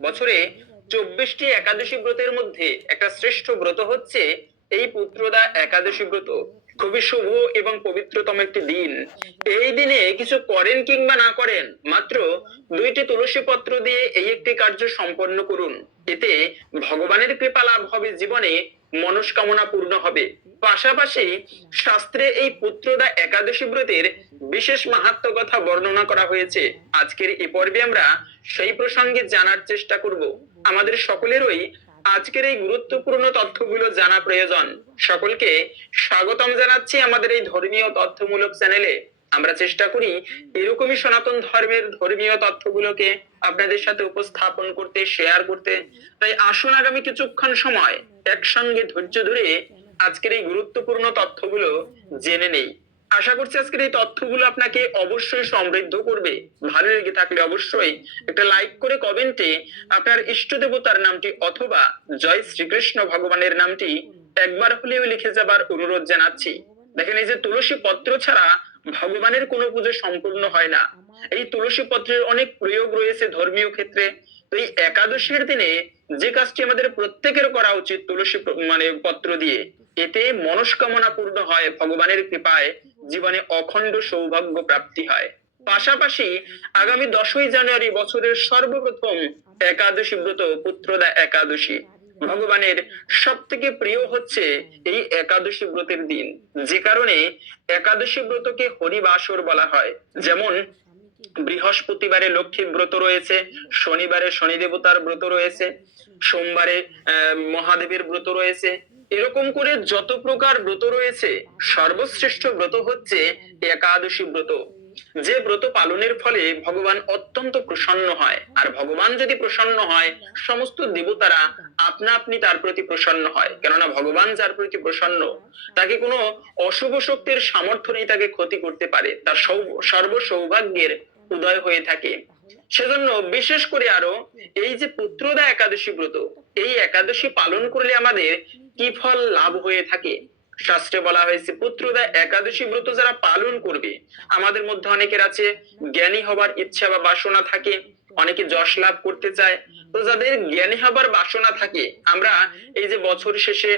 বছরে চব্বিশটি একাদশী ব্রতের মধ্যে একটা শ্রেষ্ঠ ব্রত হচ্ছে এই পুত্রদা একাদশী ব্রত। খুবই শুভ এবং পবিত্রতম একটি দিন। এই দিনে কিছু করেন কিংবা না করেন, মাত্র দুইটি তুলসী পত্র দিয়ে এই একটি কার্য সম্পন্ন করুন। এতে ভগবানের কৃপা লাভ হবে জীবনে মনস্কামনা পূর্ণ হবে। পাশাপাশি শাস্ত্রে এই পুত্রদা একাদশী ব্রতের বিশেষ মাহাত্ম কথা বর্ণনা করা হয়েছে। আজকের এই পর্বে আমরা সেই প্রসঙ্গে জানার চেষ্টা করব। আমাদের সকলেরই আজকের এই গুরুত্বপূর্ণ তথ্যগুলো জানা প্রয়োজন। সকলকে স্বাগতম জানাচ্ছি আমাদের এই ধর্মীয় তথ্যমূলক চ্যানেলে। আমরা চেষ্টা করি এরকমই সনাতন ধর্মের ধর্মীয় তথ্যগুলোকে আপনাদের সাথে উপস্থাপন করতে শেয়ার করতে। তাই আসুন আগামী কিছুক্ষণ সময় একসঙ্গে ধৈর্য ধরে আজকের এই গুরুত্বপূর্ণ তথ্যগুলো জেনে নেই। আশা করছি আজকের এই তথ্যগুলো আপনাকে অবশ্যই সমৃদ্ধ করবে। ভালো লেগে থাকলে অবশ্যই একটা লাইক করে কমেন্টে আপনার ইষ্ট দেবতার নামটি অথবা জয় শ্রীকৃষ্ণ ভগবানের নামটি একবার হলেও লিখে যাবার অনুরোধ জানাচ্ছি। দেখেন এই যে তুলসী পত্র ছাড়া ভগবানের কোনো পুজো সম্পূর্ণ হয় না। এই তুলসী পত্রের অনেক প্রয়োগ রয়েছে ধর্মীয় ক্ষেত্রে। তো এই একাদশীর দিনে যে কাজটি আমাদের প্রত্যেকের করা উচিত তুলসী মানে পত্র দিয়ে এতে মনস্কামনা পূর্ণ হয় ভগবানের কৃপায় জীবনে অখণ্ড সৌভাগ্য প্রাপ্তি হয়। পাশাপাশি আগামী দশই জানুয়ারি বছরের সর্বপ্রথম একাদশী ব্রত পুত্রদা একাদশী। ভগবানের সব থেকে প্রিয় হচ্ছে এই একাদশী ব্রতের দিন। যে কারণে একাদশী ব্রতকে হরিবাসর বলা হয়। যেমন বৃহস্পতিবারে লক্ষ্মী ব্রত রয়েছে, শনিবারে শনি দেবতার ব্রত রয়েছে, সোমবারে মহাদেবের ব্রত রয়েছে। এরকম করে যত প্রকার ব্রত রয়েছে, সর্বশ্রেষ্ঠ ব্রত হচ্ছে একাদশী ব্রত। যে ব্রত পালনের ফলে ভগবান অত্যন্ত প্রসন্ন হয়। আর ভগবান যদি প্রসন্ন হয়, সমস্ত দেবতারা আপনা আপনি তার প্রতি প্রসন্ন হয়। কেননা ভগবান যার প্রতি প্রসন্ন, তাকে কোনো অশুভ শক্তির সামর্থ্য নেই তাকে ক্ষতি করতে পারে। তার সর্ব সৌভাগ্যের উদয় হয়ে থাকে। সেজন্য বিশেষ করে আরও এই যে পুত্রদা একাদশী ব্রত, এই একাদশী পালন করলে আমাদের কি ফল লাভ হয়ে থাকে? শাস্ত্রে বলা হয়েছে, পুত্রদা একাদশী ব্রত যারা পালন করবে, আমাদের মধ্যে অনেকের আছে জ্ঞানী হবার ইচ্ছা বা বাসনা থাকে, অনেকে যশ লাভ করতে চায়। তো যাদের জ্ঞানী হবার বাসনা থাকে, আমরা এই যে বছর শেষে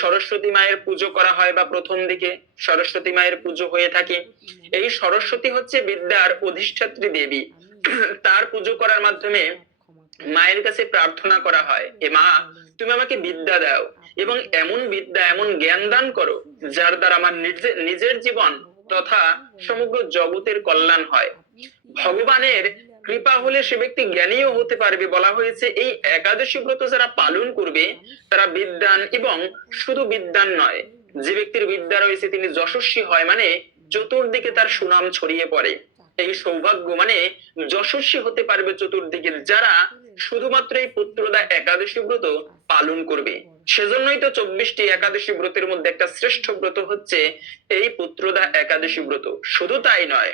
সরস্বতী মায়ের পুজো করা হয় বা প্রথম দিকে সরস্বতী মায়ের পুজো হয়ে থাকে। এই সরস্বতী হচ্ছে বিদ্যার অধিষ্ঠাত্রী দেবী। তার পুজো করার মাধ্যমে মায়ের কাছে প্রার্থনা করা হয়, এ মা, তুমি আমাকে বিদ্যা দাও। এবং এমন বিদ্যা, এমন জ্ঞান দান করো, যার দ্বারা আমার নিজে- নিজের জীবন তথা সমগ্র জগতের কল্যাণ হয়। ভগবানের কৃপা হলে সে ব্যক্তি জ্ঞানীও হতে পারবে বলা হয়েছে, এই একাদশী ব্রত যারা পালন করবে, তারা বিদ্যান এবং শুধু বিদ্যান নয়, যে ব্যক্তির বিদ্যা রয়েছে তিনি যশস্বী হয় মানে চতুর্দিকে তার সুনাম ছড়িয়ে পড়ে। এই সৌভাগ্য মানে যশস্বী হতে পারবে চতুর্দিকে, যারা শুধুমাত্র এই পুত্রদা একাদশী ব্রত পালন করবে। সেজন্যই তো চব্বিশটি একাদশী ব্রতের মধ্যে একটা শ্রেষ্ঠ ব্রত হচ্ছে এই পুত্রদা একাদশী ব্রত। শুধু তাই নয়,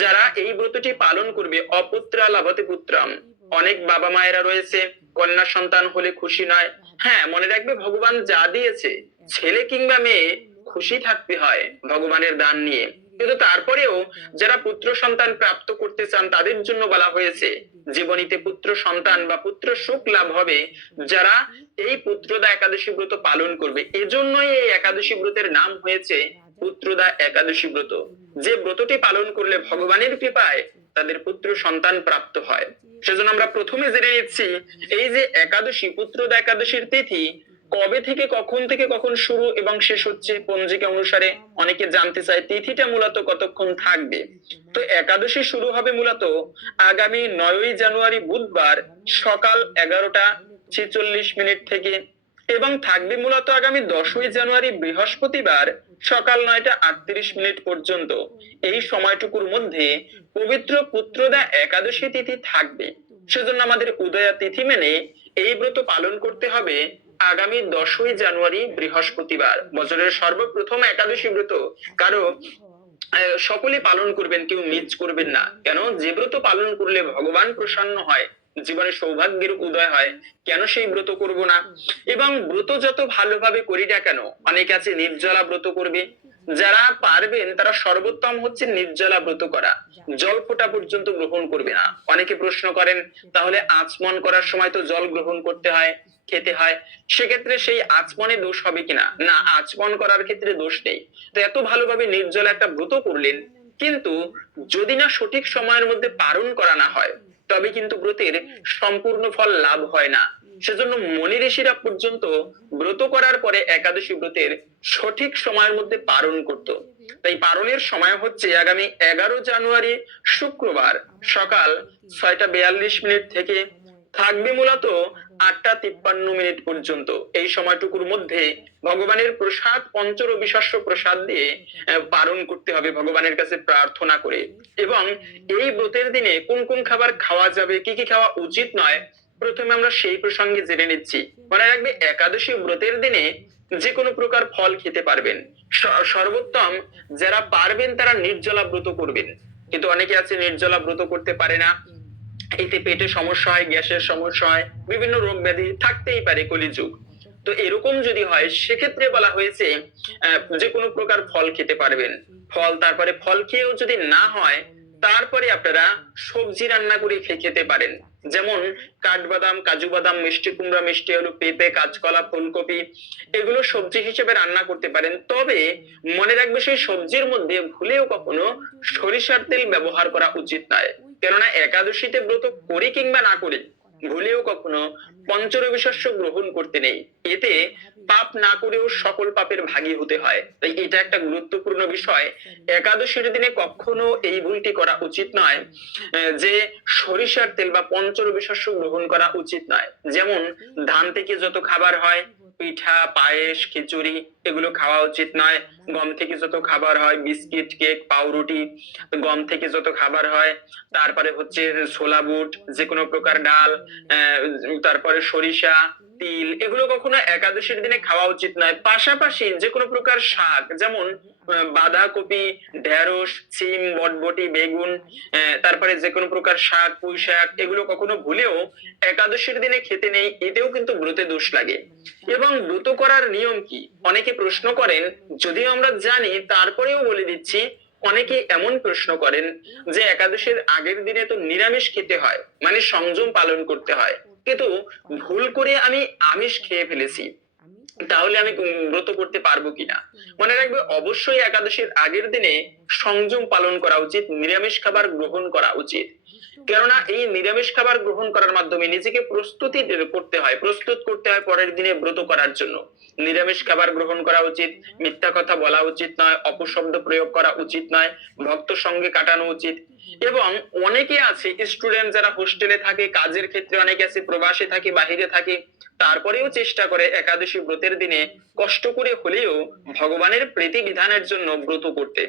যারা এই ব্রতটি পালন করবে অপুত্রা লাভতে পুত্রাম। অনেক বাবা মায়েরা রয়েছে, কন্যা সন্তান হলে খুশি নয়। হ্যাঁ মনে রাখবে ভগবান যা দিয়েছে, ছেলে কিংবা মেয়ে, খুশি থাকতে হয় ভগবানের দান নিয়ে। কিন্তু তারপরেও যারা পুত্র সন্তান প্রাপ্ত করতে চান, তাদের জন্য বলা হয়েছে জীবনীতে পুত্র সন্তান বা পুত্র সুখ লাভ হবে, যারা এই পুত্রদা একাদশী ব্রত পালন করবে। এজন্যই এই একাদশী ব্রতের নাম হয়েছে পুত্রদা একাদশী ব্রত। যে ব্রতটি পালন করলে ভগবানের কৃপায় তাদের পুত্র সন্তান প্রাপ্ত হয়। সেজন্য আমরা প্রথমে জেনে নিচ্ছি, এই যে একাদশী, পুত্রদা একাদশীর তিথি কবে থেকে কখন থেকে কখন শুরু এবং শেষ হচ্ছে পঞ্জিকা অনুসারে অনেকে জানতে চায়। তিথিটা মূলত কতক্ষণ থাকবে? তো একাদশী শুরু হবে মূলত আগামী নয়ই জানুয়ারি বুধবার সকাল এগারোটা ছেচল্লিশ মিনিট থেকে এবং থাকবে মূলত আগামী দশই জানুয়ারি বৃহস্পতিবার সকাল নয়টা আটত্রিশ মিনিট পর্যন্ত। এই সময়টুকুর মধ্যে পবিত্র পুত্রদা একাদশী তিথি থাকবে। সেজন্য আমাদের উদয়া তিথি মেনে এই ব্রত পালন করতে হবে। আগামী দশই জানুয়ারি বৃহস্পতিবার, বছরের সর্বপ্রথম একাদশী ব্রত। কারও সকলে পালন করবেন, কেউ মিস করবেন না। কেন? যে ব্রত পালন করলে ভগবান প্রসন্ন হয়, জীবনে সৌভাগ্যের উদয় হয়, কেন সেই ব্রত করব না? এবং ব্রত যত ভালোভাবে করি না কেন, অনেকে আছে নির্জলা ব্রত করবে। যারা পারবেন, তারা সর্বোত্তম হচ্ছে নির্জলা ব্রত করা। জল ফোটা পর্যন্ত গ্রহণ করবে না। অনেকে প্রশ্ন করেন, তাহলে আচমন করার সময় তো জল গ্রহণ করতে হয়। খেতে হয়, সেক্ষেত্রে সেই আচমনে দোষ হবে কিনা? না, আচমন করার ক্ষেত্রে দোষ নেই। তো এত ভালোভাবে নির্জলা একটা ব্রত করলেন, কিন্তু যদি না সঠিক সময়ের মধ্যে পালন করা না হয়, তবে কিন্তু ব্রতের সম্পূর্ণ ফল লাভ হয় না। সেজন্য মনি ঋষিরা পর্যন্ত ব্রত করার পরে একাদশী ব্রতের সঠিক সময়ের মধ্যে পালন করত। তাই পালনের সময় হচ্ছে আগামী এগারো জানুয়ারি শুক্রবার সকাল ছয়টা বিয়াল্লিশ মিনিট থেকে থাকবে মূলত আটটা তিপ্পান্ন মিনিট পর্যন্ত। এই সময়টুকুর মধ্যে ভগবানের প্রসাদ, পঞ্চরবিশস্য প্রসাদ দিয়ে পালন করতে হবে ভগবানের কাছে প্রার্থনা করে। এবং এই ব্রতের দিনে কোন কোন খাবার খাওয়া যাবে, কি কি খাওয়া উচিত নয়, প্রথমে আমরা সেই প্রসঙ্গে জেনে নিচ্ছি। মনে রাখবে, একাদশী ব্রতের দিনে যে কোনো প্রকার ফল খেতে পারবেন। সর্বোত্তম যারা পারবেন তারা নির্জলা ব্রত করবেন। কিন্তু অনেকে আছে নির্জলা ব্রত করতে পারে না। এতে পেটে সমস্যা হয়, গ্যাসের সমস্যা হয়, বিভিন্ন রোগ ব্যাধি থাকতেই পারে কলিযুগ। তো এরকম যদি হয়, সেক্ষেত্রে বলা হয়েছে যে কোনো প্রকার ফল খেতে পারবেন। ফল, তারপরে ফল খেয়েও যদি না হয়, তারপরে আপনারা সবজি রান্না করে খেতে পারেন। যেমন কাঠবাদাম, কাজু বাদাম, মিষ্টি কুমড়া, মিষ্টি আলু, পেঁপে, কাঁচকলা, ফুলকপি, এগুলো সবজি হিসেবে রান্না করতে পারেন। তবে মনে রাখবে, সেই সবজির মধ্যে ভুলেও কখনো সরিষার তেল ব্যবহার করা উচিত নয়। কেননা একাদশীতে ব্রত করি কিংবা না করি, ভুলেও কখনো পঞ্চরবিশস্য গ্রহণ করতে নেই। এতে পাপ না করেও সকল পাপের ভাগী হতে হয়। তাই এটা একটা গুরুত্বপূর্ণ বিষয়। একাদশীর দিনে কখনো এই ভুলটি করা উচিত নয়, যে সরিষার তেল বা পঞ্চরবিশস্য গ্রহণ করা উচিত নয়। যেমন ধান থেকে যত খাবার হয়, পিঠা, পায়েস, খিচুড়ি এগুলো খাওয়া উচিত নয়। গম থেকে যত খাবার হয়, বিস্কিট, কেক, পাউরুটি, গম থেকে যত খাবার হয়, তারপরে হচ্ছে ছোলা বুট যে কোনো প্রকার ডাল তারপরে সরিষা, তিল, এগুলো কখনো একাদশীর দিনে খাওয়া উচিত নয়। পাশাপাশি যে কোনো প্রকার শাক, যেমন বাঁধাকপি, ঢেঁড়স, সিম, বটবটি, বেগুন তারপরে যে কোনো প্রকার শাক, পুঁই শাক, এগুলো কখনো ভুলেও একাদশীর দিনে খেতে নেই, এতেও কিন্তু ব্রতে দোষ লাগে। এবং ব্রত করার নিয়ম কি? অনেকে প্রশ্ন করেন, যদিও আমরা জানি, তারপরেও বলে দিচ্ছি, অনেকে এমন প্রশ্ন করেন যে একাদশীর আগের দিনে তো নিরামিষ খেতে হয় মানে সংযম পালন করতে হয়। কিন্তু ভুল করে আমি আমিষ খেয়ে ফেলেছি, তাহলে আমি ব্রত করতে পারব কিনা? মনে রাখবে, অবশ্যই একাদশীর আগের দিনে সংযম পালন করা উচিত, নিরামিষ খাবার গ্রহণ করা উচিত। কেননা এই নিরামিষ খাবার গ্রহণ করার মাধ্যমে নিজেকে প্রস্তুতি করতে হয়, প্রস্তুত করতে হয় পরের দিনে ব্রত করার জন্য। নিরামিষ খাবার গ্রহণ করা উচিত, মিথ্যা কথা বলা উচিত নয়, অপশব্দ প্রয়োগ করা উচিত নয়, ভক্ত সঙ্গে কাটানো উচিত। এবং অনেকে আছে স্টুডেন্ট যারা হোস্টেলে থাকে, কাজের ক্ষেত্রে অনেকে আছে, প্রবাসে থাকে, বাহিরে থাকে, তারপরেও চেষ্টা করে একাদশী ব্রতের দিনে কষ্ট করে হলেও ভগবানের প্রীতি বিধানের জন্য ব্রত করতে।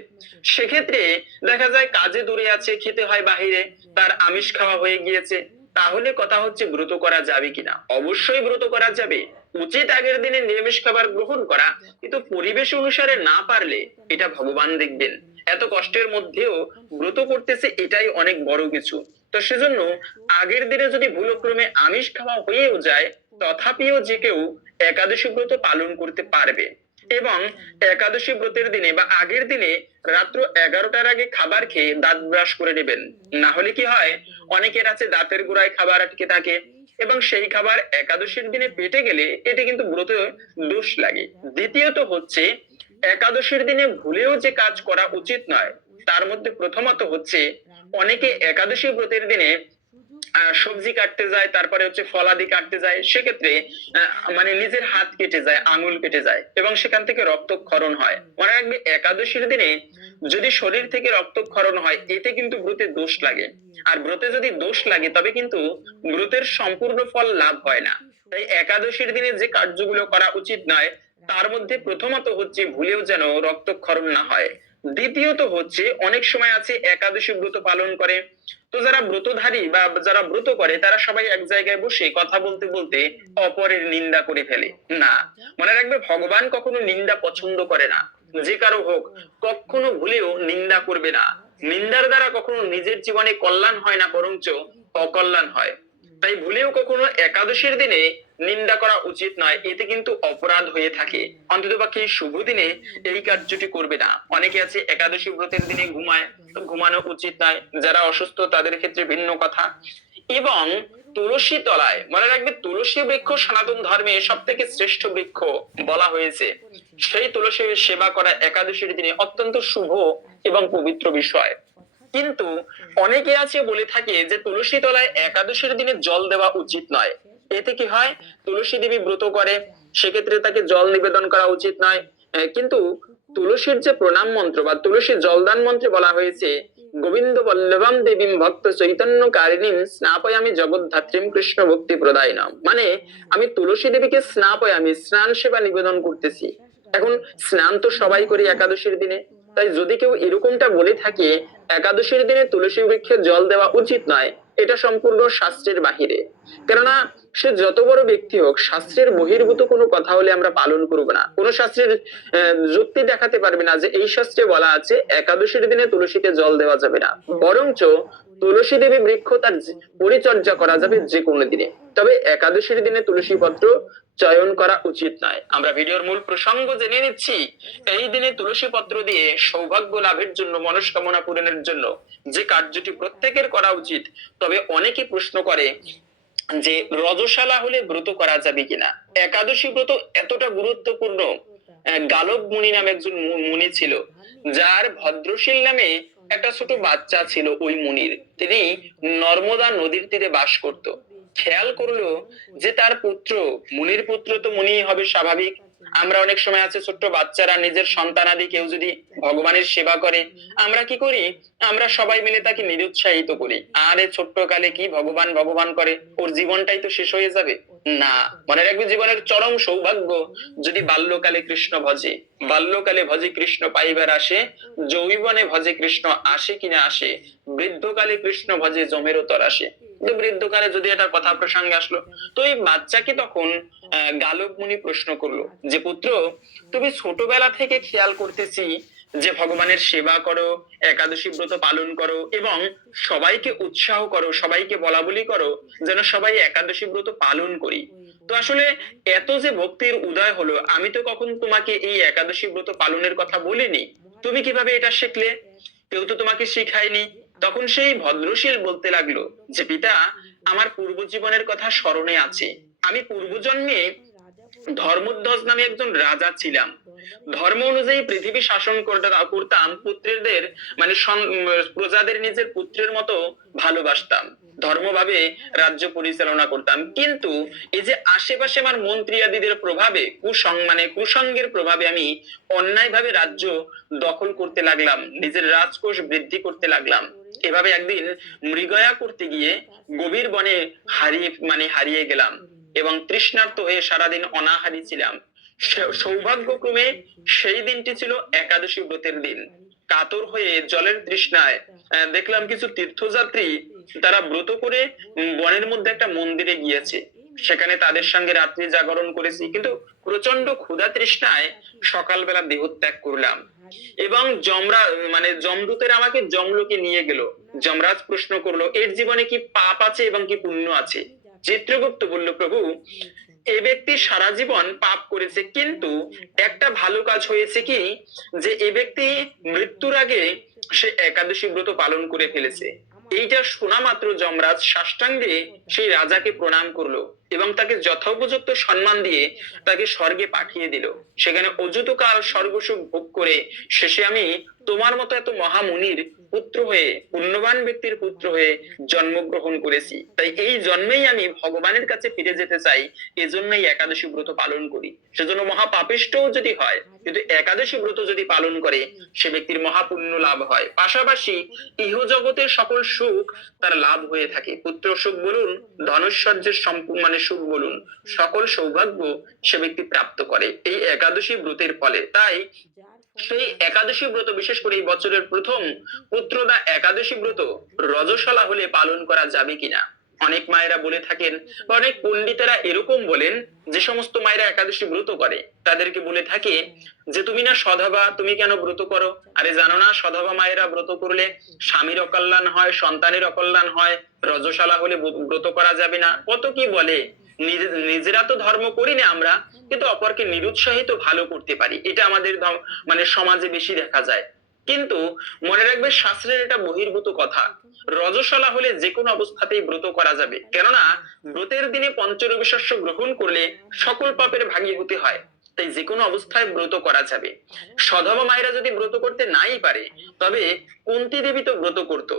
সেক্ষেত্রে দেখা যায় কাজে দূরে আছে, খেতে হয় বাহিরে, তার আমিষ খাওয়া হয়ে গিয়েছে, তাহলে কথা হচ্ছে ব্রত করা যাবে কিনা? অবশ্যই ব্রত করা যাবে। উচিত আগের দিনে নিরামিষ খাবার গ্রহণ করা, কিন্তু পরিবেশ অনুসারে না পারলে এটা ভগবান দেখবেন। এত কষ্টের মধ্যেও ব্রত করতেছে এটাই অনেক বড় কিছু। তো সেজন্য আগের দিনে যদি ভুলক্রমে আমিষ খাওয়া হয়েও যায়, তথাপিও যে কেউ একাদশী ব্রত পালন করতে পারবে। এবং একাদশী ব্রতের দিনে বা আগের দিনে রাত্র এগারোটার আগে খাবার খেয়ে দাঁত ব্রাশ করে নেবেন। না হলে কি হয়? অনেকের আছে দাঁতের গোড়ায় খাবার আটকে থাকে এবং সেই খাবার একাদশীর দিনে পেটে গেলে এটি কিন্তু ব্রত দোষ লাগে। দ্বিতীয়ত হচ্ছে, একাদশীর দিনে ভুলেও যে কাজ করা উচিত নয়, তার মধ্যে প্রথমত হচ্ছে, অনেকে একাদশী ব্রতের দিনে সবজি কাটতে যায়, তারপরে হচ্ছে ফলাদি কাটতে যায়, সেক্ষেত্রে মানে নিজের হাত কেটে যায়, আঙুল কেটে যায়, এবং সেখান থেকে রক্তক্ষরণ হয়। মনে রাখবে, একাদশীর দিনে যদি শরীর থেকে রক্তক্ষরণ হয়, এতে কিন্তু ব্রতে দোষ লাগে। আর ব্রতে যদি দোষ লাগে, তবে কিন্তু ব্রতের সম্পূর্ণ ফল লাভ হয় না। তাই একাদশীর দিনে যে কার্যগুলো করা উচিত নয়, তার মধ্যে প্রথমত হচ্ছে ভুলেও যেন রক্তক্ষরণ না হয়। দ্বিতীয়ত হচ্ছে অনেক সময় আছে একাদশী ব্রত পালন করে। তো যারা ব্রতধারী বা যারা ব্রত করে, তারা সবাই এক জায়গায় বসে কথা বলতে বলতে অপরের নিন্দা করে ফেলে। না, মনে রাখবে ভগবান কখনো নিন্দা পছন্দ করে না। যে কারও হোক, কখনো ভুলেও নিন্দা করবে না। নিন্দার দ্বারা কখনো নিজের জীবনে কল্যাণ হয় না, বরঞ্চ অকল্যাণ হয়। তাই ভুলেও কখনো একাদশীর দিনে নিন্দা করা উচিত নয়, এতে কিন্তু অপরাধ হয়ে থাকে। অন্তত পক্ষে শুভ দিনে এই কার্যটি করবে না। অনেকে আছে, একাদশী ব্রতের দিনে ঘুমায় ঘুমানো উচিত নয়। যারা অসুস্থ, তাদের ক্ষেত্রে ভিন্ন কথা। এবং তুলসী তলায়, মনে রাখবে, তুলসী বৃক্ষ সনাতন ধর্মে সব থেকে শ্রেষ্ঠ বৃক্ষ বলা হয়েছে। সেই তুলসী সেবা করা একাদশীর দিনে অত্যন্ত শুভ এবং পবিত্র বিষয়। কিন্তু অনেকে আছে বলে থাকে যে, তুলসী তলায় একাদশীর দিনে জল দেওয়া উচিত নয়। এতে কি হয়? তুলসী দেবী ব্রত করে, সেক্ষেত্রে তাকে জল নিবেদন করা উচিত নয়। কিন্তু তুলসীর যে প্রণাম মন্ত্র বা তুলসী জলদান মন্ত্রে বলা হয়েছে, গোবিন্দ বল্লভম দেবীম ভক্ত চৈতন্য কারিণীম স্নাপয়ামি জগদ্ধাত্রীম কৃষ্ণ ভক্তি প্রদায় নাম মানে আমি তুলসী দেবীকে স্নাপয়ামি, স্নান সেবা নিবেদন করতেছি। এখন স্নান তো সবাই করি একাদশীর দিনে। তাই যদি কেউ এরকমটা বলে থাকে, একাদশীর দিনে তুলসী বৃক্ষে জল দেওয়া উচিত নয়। এটা সম্পূর্ণ শাস্ত্রের বাহিরে। কেননা, সে যত বড় ব্যক্তি হোক, শাস্ত্রের বহির্ভূত কোনো কথা হলে আমরা পালন করব না। কোনো শাস্ত্রের যুক্তি দেখাতে পারবে না যে এই শাস্ত্রে বলা আছে, একাদশীর দিনে তুলসীকে জল দেওয়া যাবে না। বরঞ্চ তুলসী দেবী বৃক্ষ তার পরিচর্যা করা যাবে যে কোনো দিনে। তবে একাদশীর দিনে তুলসী পত্র চয়ন করা উচিত নয়। আমরা ভিডিওর মূল প্রসঙ্গ জেনে নিচ্ছি, এই দিনে তুলসী পত্র দিয়ে সৌভাগ্য লাভের জন্য মনস্কামনা পূরণের জন্য যে কার্যটি প্রত্যেকের করা উচিত, তবে অনেকে প্রশ্ন করে যে রজশালা হলে ব্রত করা যাবে কিনা? একাদশী ব্রত এতটা গুরুত্বপূর্ণ গালব মুনি নামে একজন মুনি ছিল, যার ভদ্রশীল নামে একটা ছোট বাচ্চা ছিল ওই মুনির। তিনি নর্মদা নদীর তীরে বাস করত। খেয়াল করল যে তার পুত্র, মুনির পুত্র তো মুনি হবে স্বাভাবিক। আমরা অনেক সময় আছে ছোট্ট বাচ্চারা, নিজের সন্তানাদি কেউ যদি ভগবানের সেবা করে, আমরা কি করি? আমরা সবাই মিলে তাকে নিরুৎসাহিত করি। আরে ছোট্ট কালে কি ভগবান ভগবান করে? ওর জীবনটাই তো শেষ হয়ে যাবে? না। মনে রাখবে জীবনের চরম সৌভাগ্য যদি বাল্যকালে কৃষ্ণ ভজে। বাল্যকালে ভজে কৃষ্ণ পাইবার আসে, যৌবনে ভজে কৃষ্ণ আসে কিনা আসে, বৃদ্ধকালে কৃষ্ণ ভজে জমেরও তর আসে। কিন্তু বৃদ্ধকালে যদি এটা কথা প্রসঙ্গে আসলো, তো এই বাচ্চাকে তখন গালব মুনি প্রশ্ন করল যে, পুত্র, তুমি ছোটবেলা থেকে খেয়াল করতেছি যে ভগবানের সেবা করো, একাদশী ব্রত পালন করো এবং সবাইকে উৎসাহ করো, সবাইকে বলা বলি করো, যেন সবাই একাদশী ব্রত পালন করি। তো আসলে এত যে ভক্তির উদয় হলো, আমি তো কখন তোমাকে এই একাদশী ব্রত পালনের কথা বলিনি। তুমি কীভাবে এটা শিখলে? কেউ তো তোমাকে শিখায়নি। তখন সেই ভদ্রশীল বলতে লাগল যে, পিতা, আমার পূর্ব জীবনের কথা স্মরণে আছে। আমি পূর্বজন্মে ধর্মধ্বজ নামে একজন রাজা ছিলাম। ধর্ম অনুযায়ী পৃথিবী শাসন করতাম পুত্রদের মানে প্রজাদের নিজের পুত্রের মতো ভালোবাসতাম। ধর্মভাবে রাজ্য পরিচালনা করতাম। কিন্তু এই যে আশেপাশে আমার মন্ত্রী আদিদের প্রভাবে কুসং মানে কুসঙ্গের প্রভাবে আমি অন্যায়ভাবে রাজ্য দখল করতে লাগলাম, নিজের রাজকোষ বৃদ্ধি করতে লাগলাম। এভাবে একদিন মৃগয়া করতে গিয়ে গভীর বনে হারিয়ে মানে হারিয়ে গেলাম এবং তৃষ্ণার্ত হয়ে সারাদিন অনাহারি ছিলাম। সৌভাগ্যক্রমে সেই দিনটি ছিল একাদশী ব্রতের দিন। কাতর হয়ে জলের তৃষ্ণায় দেখলাম কিছু তীর্থযাত্রী তারা ব্রত করে বনের মধ্যে একটা মন্দিরে গিয়েছে। সেখানে তাদের সঙ্গে রাত্রি জাগরণ করেছি। কিন্তু প্রচণ্ড ক্ষুধা তৃষ্ণায় সকালবেলা দেহত্যাগ করলাম। এবং জমরা মানে জমদূতের আমাকে জমলোকে নিয়ে গেল। যমরাজ প্রশ্ন করল, এর জীবনে কি পাপ আছে এবং কি পুণ্য আছে? চিত্রগুপ্ত বলল, প্রভু, এ ব্যক্তি সারা জীবন পাপ করেছে, কিন্তু একটা ভালো কাজ হয়েছে কি? যে এ ব্যক্তি মৃত্যুর আগে সে একাদশী ব্রত পালন করে ফেলেছে। এইটা শোনা মাত্র যমরাজ সাষ্টাঙ্গে সেই রাজাকে প্রণাম করল এবং তাকে যথোপযুক্ত সম্মান দিয়ে তাকে স্বর্গে পাঠিয়ে দিল। সেখানে অযুতকাল স্বর্গসুখ ভোগ করে শেষে আমি তোমার মতো এত মহামুনির পুত্র হয়ে, পুণ্যবান ব্যক্তির পুত্র হয়ে জন্মগ্রহণ করেছি। তাই এই জন্মেই আমি ভগবানের কাছে ফিরে যেতে চাই, এজন্যই একাদশী ব্রত পালন করি। সেজন্য মহাপাপিষ্টও যদি হয়, কিন্তু একাদশী ব্রত যদি পালন করে, সে ব্যক্তির মহাপুণ্য লাভ হয়। পাশাপাশি ইহ জগতের সকল সুখ তার লাভ হয়ে থাকে। পুত্র সুখ বলুন ধনৈশ্বর্যের সম্পূর্ণ মানে সুখ বলুন, সকল সৌভাগ্য সে ব্যক্তি প্রাপ্ত করে। এই একাদশী ব্রতের ফলে। তাই সেই একাদশী ব্রত, বিশেষ করে এই বছরের প্রথম পুত্রদা একাদশী ব্রত, রজশালা হলে পালন করা যাবে কিনা? অনেক মায়েরা বলে থাকেন অনেক পণ্ডিতেরা এরকম বলেন, যে সমস্ত মায়েরা একাদশী ব্রত করে, তাদেরকে বলে থাকে যে, তুমি না সধবা, তুমি কেন ব্রত করো? আরে জানো না, সধবা মায়েরা ব্রত করলে স্বামীর অকল্যাণ হয়, সন্তানের অকল্যাণ হয়, রজশালা হলে ব্রত করা যাবে না। কত কি বলে নিজেরা তো ধর্ম করি না আমরা, কিন্তু অপরকে নিরুৎসাহিত ভালো করতে পারি। এটা আমাদের মানে সমাজে বেশি দেখা যায়। কিন্তু মনে রাখবে শাস্ত্রের এটা বহির্ভূত কথা। রজস্বলা হলে যে কোনো অবস্থাতেই ব্রত করা যাবে। কেননা ব্রতের দিনে পঞ্চরবি শস্য গ্রহণ করলে সকল পাপের ভাগী হতে হয়। তাই যে কোনো অবস্থায় ব্রত করা যাবে। সধবা মায়েরা যদি ব্রত করতে নাই পারে, তবে কুন্তি দেবী তো ব্রত করত।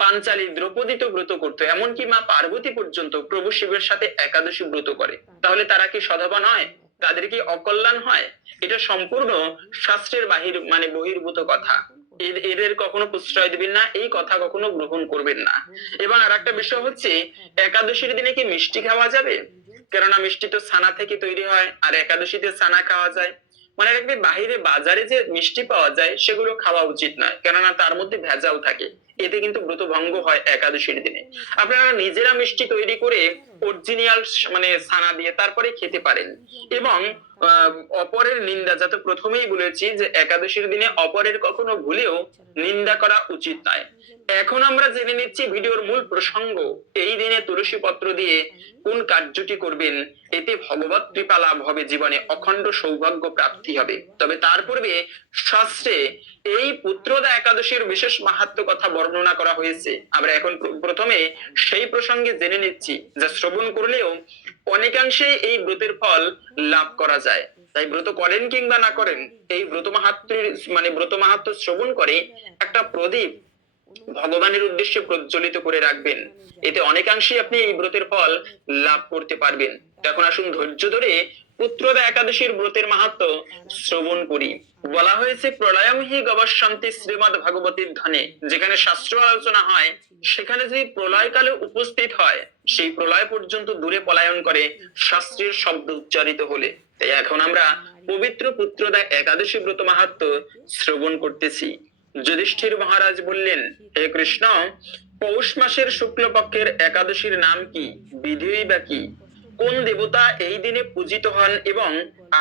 পাঞ্চালী দ্রৌপদী তো ব্রত করতো, এমনকি মা পার্বতী পর্যন্ত প্রভু শিবের সাথে একাদশী ব্রত করে। তাহলে তারা কি সধবা নয়? তাদের কি অকল্যাণ হয়? এটা সম্পূর্ণ শাস্ত্রের বাহির মানে বহির্ভূত কথা। এদের কখনো প্রশ্রয় দিবেন না, এই কথা কখনো গ্রহণ করবেন না। এবং আর একটা বিষয় হচ্ছে, একাদশীর দিনে কি মিষ্টি খাওয়া যাবে? কেননা মিষ্টি তো ছানা থেকে তৈরি হয়, আর একাদশীতে ছানা খাওয়া যায়। মানে রাখবে বাহিরে বাজারে যে মিষ্টি পাওয়া যায়, সেগুলো খাওয়া উচিত নয়। কেননা তার মধ্যে ভেজাল থাকে। এতে কিন্তু ব্রত ভঙ্গ হয় একাদশীর দিনে। আপনারা নিজেরা মিষ্টি তৈরি করে অরিজিনাল মানে ছানা দিয়ে তারপরে খেতে পারেন। এবং অপরের নিন্দা, যাতে প্রথমেই বলেছি যে একাদশীর দিনে অপরের কখনো ভুলেও নিন্দা করা উচিত নয়। এখন আমরা জেনে নিচ্ছি ভিডিওর মূল প্রসঙ্গ, এই দিনে তুলসী পত্র দিয়ে কোন কার্যটি করবেন এতে ভগবত কৃপা লাভ হবে, জীবনে অখণ্ড সৌভাগ্য প্রাপ্তি হবে। তবে তার পূর্বে শাস্ত্রে এই পুত্রদা একাদশীর বিশেষ মাহাত্ম কথা বর্ণনা করা হয়েছে। আমরা এখন প্রথমে সেই প্রসঙ্গে জেনে নিচ্ছি যা শ্রবণ করলেও অনেকাংশে এই ব্রতের ফল লাভ করা যায়। তাই ব্রত করেন কিংবা না করেন, এই ব্রত মাহাত্মের মানে ব্রত মাহাত্ম শ্রবণ করে একটা প্রদীপ ভগবানের উদ্দেশ্যে প্রজ্বলিত করে রাখবেন। এতে অনেকাংশেই আপনি এই ব্রতের ফল লাভ করতে পারবেন। এখন আসুন ধৈর্য ধরে পুত্রদা একাদশীর ব্রতের মাহাত্ম শ্রবণ করি। বলা হয়েছে প্রলয়ম হি গবশান্তি শ্রীমদ ভাগবতীর ধনে যেখানে শাস্ত্র আলোচনা হয়, সেখানে যদি প্রলয়কালে উপস্থিত হয়, সেই প্রলয় পর্যন্ত দূরে পলায়ন করে শাস্ত্রের শব্দ উচ্চারিত হলে। তাই এখন আমরা পবিত্র পুত্রদা একাদশী ব্রত মাহাত্ম শ্রবণ করতেছি। যুধিষ্ঠির মহারাজ বললেন, হে কৃষ্ণ, পৌষ মাসের শুক্লপক্ষের একাদশীর নাম কি? বিধিই বা কি? কোন দেবতা এই দিনে পূজিত হন এবং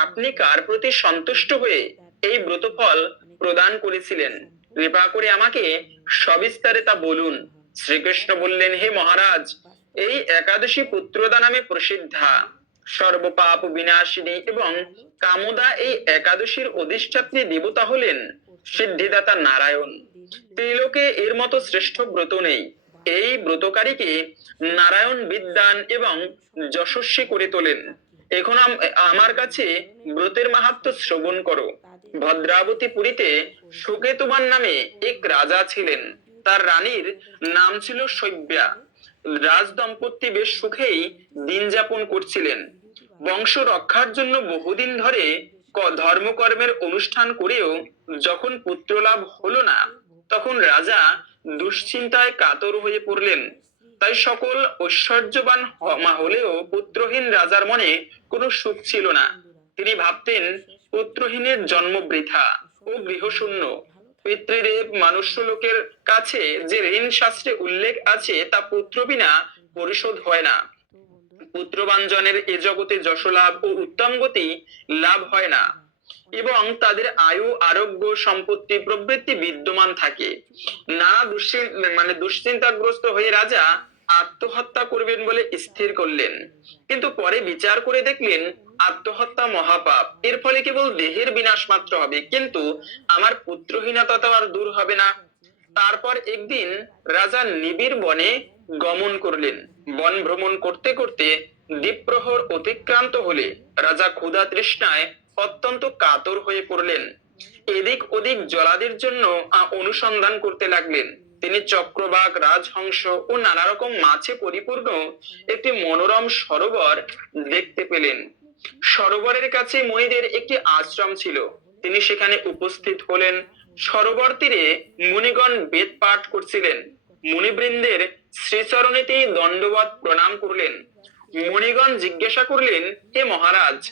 আপনি কার প্রতি সন্তুষ্ট হয়ে এই ব্রতফল প্রদান করেছিলেন? কৃপা করে আমাকে সবিস্তারে তা বলুন। শ্রীকৃষ্ণ বললেন, হে মহারাজ, এই একাদশী পুত্রদা নামে প্রসিদ্ধা। সর্বপাপ বিনাশিনী এবং কামদা এই একাদশীর অধিষ্ঠাত্রী দেবতা হলেন সিদ্ধিদাতা নারায়ণ। ত্রিলোকে এর মতো শ্রেষ্ঠ ব্রত নেই। এই ব্রতকারীকে নারায়ণ বিদ্যান এবং যশস্বী করে তোলেন। এখন আমার কাছে ব্রতের মাহাত্ম শ্রবণ করো। ভদ্রাবতী পুরীতে সুকেতুমান নামে এক রাজা ছিলেন। তার রানীর নাম ছিল শৈব্যা রাজ দম্পতি বেশ সুখেই দিন যাপন করছিলেন। বংশ রক্ষার জন্য বহুদিন ধরে ধর্মকর্মের অনুষ্ঠান করেও যখন পুত্রলাভ হলো না, তখন রাজা দুশ্চিন্তায় কাতর হয়ে পড়লেন। তাই সকল ঐশ্বর্যবান মা হলেও পুত্রহীন রাজার মনে কোনো সুখ ছিল না। তিনি ভাবতেন, পুত্রহীনের জন্ম বৃথা ও গৃহশূন্য। পিতৃদেব মানুষ্য লোকের কাছে যে ঋণ শাস্ত্রে উল্লেখ আছে তা পুত্র বিনা পরিশোধ হয় না। পুত্রবান জনের এ জগতে যশলাভ ও উত্তম গতি লাভ হয় না। এবং তাদের আয়ু, আরোগ্য, সম্পত্তি প্রবৃত্তি বিদ্যমান থাকে। দুশ্চিন মানে দুশ্চিন্তাগ্রস্ত হয়ে রাজা আত্মহত্যা করবেন বলে স্থির করলেন। কিন্তু পরে বিচার করে দেখলেন, আত্মহত্যা মহাপাপ। এর ফলে কেবল দেহের বিনাশ মাত্র হবে। কিন্তু আমার পুত্রহীনতা তো আর দূর হবে না। তারপর একদিন রাজা নিবিড় বনে গমন করলেন। বন ভ্রমণ করতে করতে দ্বীপ্রহর অতিক্রান্ত হলে রাজা ক্ষুধা তৃষ্ণায় অত্যন্ত কাতর হয়ে পড়লেন। এদিক ওদিক জলাদির জন্য অনুসন্ধান করতে লাগলেন। তিনি চক্রবাক রাজহংস ও নানা রকম মাছে পরিপূর্ণ একটি মনোরম সরোবর দেখতে পেলেন। সরোবরের কাছে মণিদের একটি আশ্রম ছিল। তিনি সেখানে উপস্থিত হলেন। সরোবর তীরে মুনিগণ বেদ পাঠ করছিলেন। মুনিবৃন্দের শ্রীচরণে তিনি দণ্ডবত প্রণাম করলেন। মুনিগণ জিজ্ঞাসা করলেন, হে মহারাজ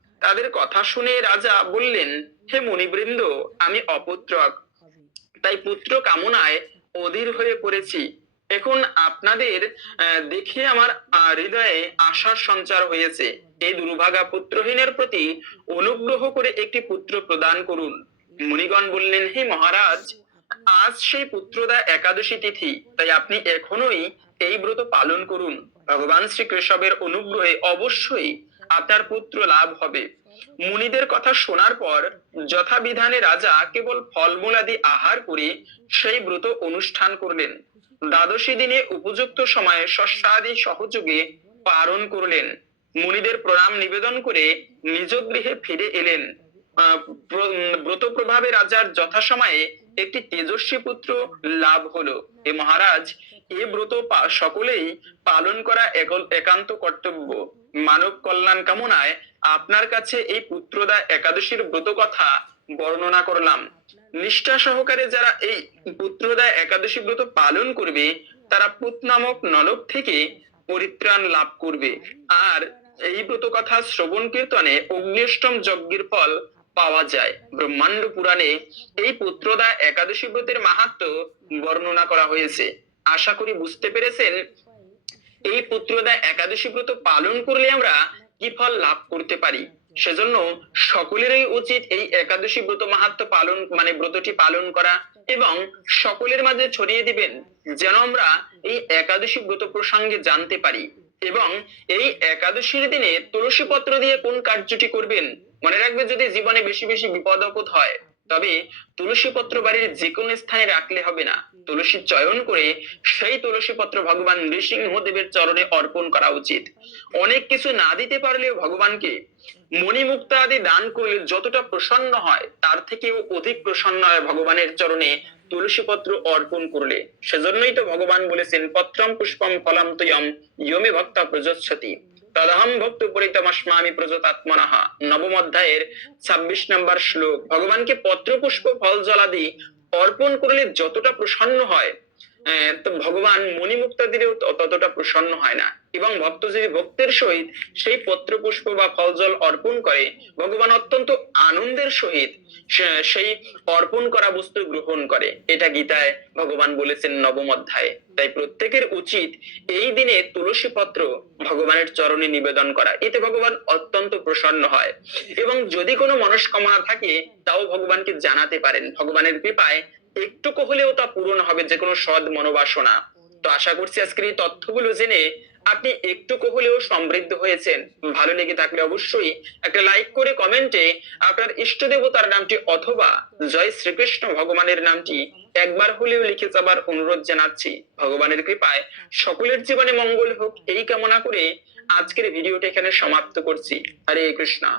তাদের কথা শুনে রাজা বললেন, হে মুনিবৃন্দ, আমি অপুত্রক তাই পুত্র কামনায় অধীর হয়ে পড়েছি। এখন আপনাদের দেখে আমার হৃদয়ে আশার সঞ্চার হয়েছে। এই দুর্ভাগা পুত্রহীনের প্রতি অনুগ্রহ করে একটি পুত্র প্রদান করুন। মুনিগণ বললেন, হে মহারাজ, আজ সেই পুত্রদা একাদশী তিথি। তাই আপনি এখনোই এই ব্রত পালন করুন। ভগবান শ্রী অনুগ্রহে অবশ্যই আপনার পুত্র লাভ হবে। মুনিদের কথা শোনার পর যথাবিধানে রাজা কেবল ফলমূলাদি আহার করে, সেই ব্রত অনুষ্ঠান করলেন। দ্বাদশী দিনে উপযুক্ত সময়ে শস্যাদি সহযোগে পালন করলেন। মুনিদের প্রণাম নিবেদন করে নিজ গৃহে ফিরে এলেন। ব্রত প্রভাবে রাজার যথাসময়ে একটি তেজস্বী পুত্র লাভ হলো। এ মহারাজ, এ ব্রত সকলেই পালন করা একান্ত কর্তব্য। মানব কল্যাণ কামনায় আপনার কাছে এই পুত্রদা একাদশীর ব্রত কথা বর্ণনা করলাম। নিষ্ঠা সহকারে যারা এই পুত্রদা একাদশী ব্রত পালন করবে, তারা পুত নামক নরক থেকে পরিত্রাণ লাভ করবে। আর এই ব্রত কথা শ্রবণ কীর্তনে অগ্নিষ্টম যজ্ঞের ফল পাওয়া যায়। ব্রহ্মাণ্ড পুরাণে এই পুত্রদা একাদশী ব্রতের মাহাত্ম বর্ণনা করা হয়েছে। আশা করি বুঝতে পেরেছেন এই পুত্রদা একাদশী ব্রত পালন করলে আমরা কি ফল লাভ করতে পারি? সেজন্য সকলেরই উচিত এই একাদশী ব্রত মাহাত্ম পালন মানে ব্রতটি পালন করা এবং সকলের মাঝে ছড়িয়ে দিবেন যেন আমরা এই একাদশী ব্রত প্রসঙ্গে জানতে পারি। এবং এই একাদশীর দিনে তুলসী পত্র দিয়ে কোন কার্যটি করবেন? মনে রাখবে যদি জীবনে বেশি বেশি বিপদ আপদ হয় তবে তুলসী পত্র বাড়ির যে কোনো স্থানে রাখলে হবে না। তুলসী চয়ন করে সেই তুলসী পত্র ভগবান নৃসিংহদেবের চরণে অর্পণ করা উচিত। অনেক কিছু না দিতে পারলেও ভগবানকে মণিমুক্তা আদি দান করলে যতটা প্রসন্ন হয় তার থেকেও অধিক প্রসন্ন হয় ভগবানের চরণে তুলসী পত্র অর্পণ করলে। সেজন্যই তো ভগবান বলেছেন পত্রম পুষ্পম ফলম তয়ম ইয়মে ভক্তা প্রযোচ্ছতি। তদহম ভক্ত পরিতমস্মামি আত্মনাহা। নবম অধ্যায়ের ছাব্বিশ নম্বর শ্লোক। ভগবানকে পত্র পুষ্প ফল জলাদি অর্পণ করলে যতটা প্রসন্ন হয় তো ভগবান মণিমুক্তা দিলেও ততটা প্রসন্ন হয় না। এবং ভক্ত যদি ভক্তের সহিত সেই পত্র পুষ্প বা ফল জল অর্পণ করে, ভগবান অত্যন্ত আনন্দের সহিত সেই অর্পণ করা বস্তু গ্রহণ করে। এটা গীতায় ভগবান বলেছেন নবম অধ্যায়ে। তাই প্রত্যেকের উচিত এই দিনে তুলসী পত্র ভগবানের চরণে নিবেদন করা। এতে ভগবান অত্যন্ত প্রসন্ন হয়। এবং যদি কোনো মনস্কামনা থাকে, তাও ভগবানকে জানাতে পারেন। ভগবানের কৃপায় একটুকু হলেও তা পূরণ হবে যে কোনো সৎ মনোবাসনা। তো আশা করছি আজকের এই তথ্যগুলো জেনে আপনি একটুকু হলেও সমৃদ্ধ হয়েছেন। ভালো লেগে থাকলে অবশ্যই একটা লাইক করে কমেন্টে আপনার ইষ্ট দেবতার নামটি অথবা জয় শ্রীকৃষ্ণ ভগবানের নামটি একবার হলেও লিখে যাবার অনুরোধ জানাচ্ছি। ভগবানের কৃপায় সকলের জীবনে মঙ্গল হোক, এই কামনা করে আজকের ভিডিওটা এখানে সমাপ্ত করছি। হরে কৃষ্ণা।